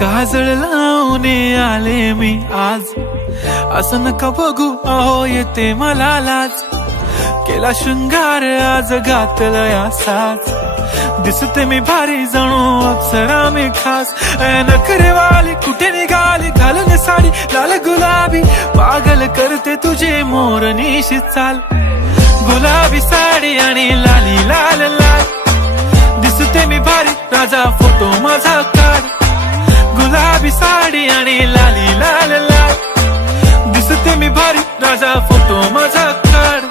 काजळ लावून आले मी आज, असं नका बघू अहो येते मला लाज. केला शृंगार आज घातला या साज, दिसते मी भारी जणू अप्सरा मी खास. नखरेवाली कुठे निघाली घालून साडी लाल गुलाबी, पागल करते तुझे मोरनीशी चाल. गुलाबी साडी आणि लाली लाल लाल, दिसते मी भारी राजा फोटो माझा काढ. गुलाबी साडी आणि लाली लाल लाल, दिसते मी भारी राजा फोटो माझा काढ.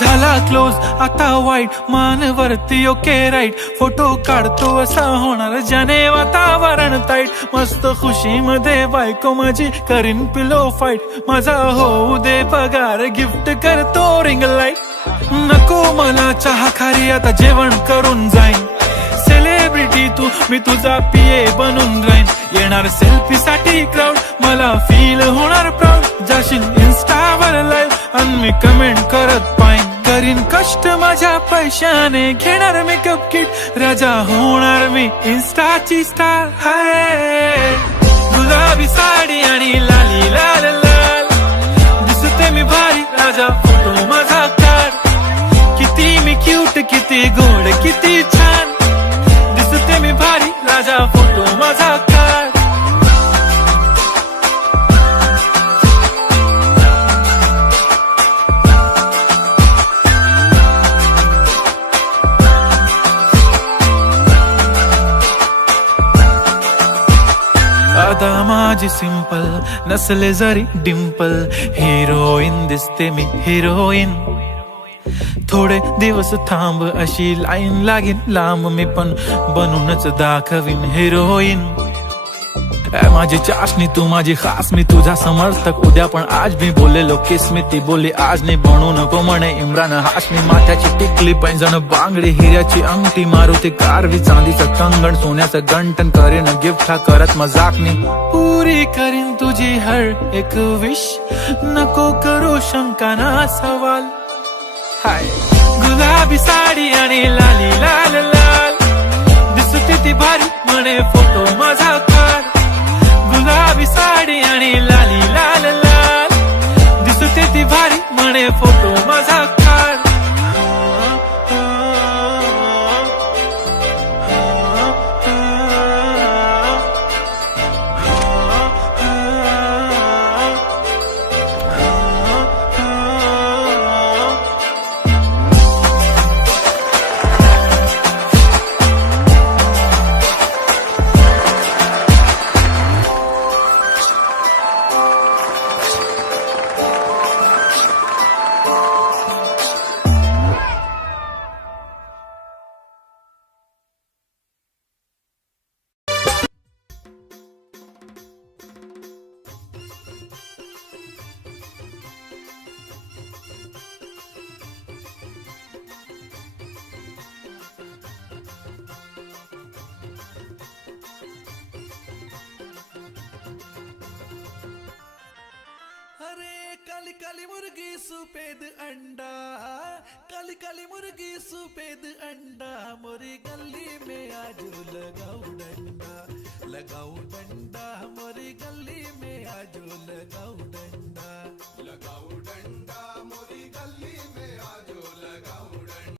झाला क्लोज आता वाईट, मानवरती ओके राईट. फोटो काढतो असा होणार ज्याने वातावरण ताईट. मस्त खुशी मध्ये बायको माझी करीन पिलो फाईट. माझा होऊ दे पगार गिफ्ट करतो रिंग लाईट. नको मला चहा खारी आता जेवण करून जाईन. सेलिब्रिटी तू मी तुझा पिये बनून राहीन. येणार सेल्फी साठी क्राऊड मला फील होणार प्राऊड. जाशील इन्स्टावर लाईव्ह आणि मी कमेंट करत पाईन. करीन कष्ट माझ्या पैशाने घेणार मेकअप किट. राजा होणार मी इन्स्टाची स्टार. हाय गुलाबी साडी आणि लाली लाल लाल, दिसते मी भारी राजा फोटो माझा काढ. किती मी क्यूट किती गोड किती छान, दिसते मी भारी राजा फोटो माझा काढ. आता माझी सिंपल नसले जरी डिंपल, हिरोईन दिसते मी हिरोईन. थोडे दिवस थांब अशी लाईन लागीन लांब, मी पण बनूनच दाखवीन हिरोईन. माझी चाशनी तू माझी खास, मी तुझा समर्थक उद्या पण आज. मी बोललेलो किस मी ती बोलली आज नाही. बनू नको म्हणे इम्रान हाशमी. माथ्याची टिकली पैंजण बांगडी हिऱ्याची अंगठी, मारुती कारवी चांदीचं कंगण सोन्याचं गंटन. करीन गिफ्ट हा करत मजाकनी, पुरी करीन तुझी हर एक विश. नको करू शंका ना सवाल. हाय गुलाबी साडी आणि लाली लाल लाल, दिसते ती भारी म्हणे फोटो माझा काढ. गुलाबी साडी आणि लाली लाल लाल, दिसते ती भारी म्हणे फोटो माझा काढ. काली काली मुर्गी सफेद अंडा, काली काली मुर्गी सफेद अंडा. मोरी गली में आज लगाऊ डंडा, लगाऊ डंडा.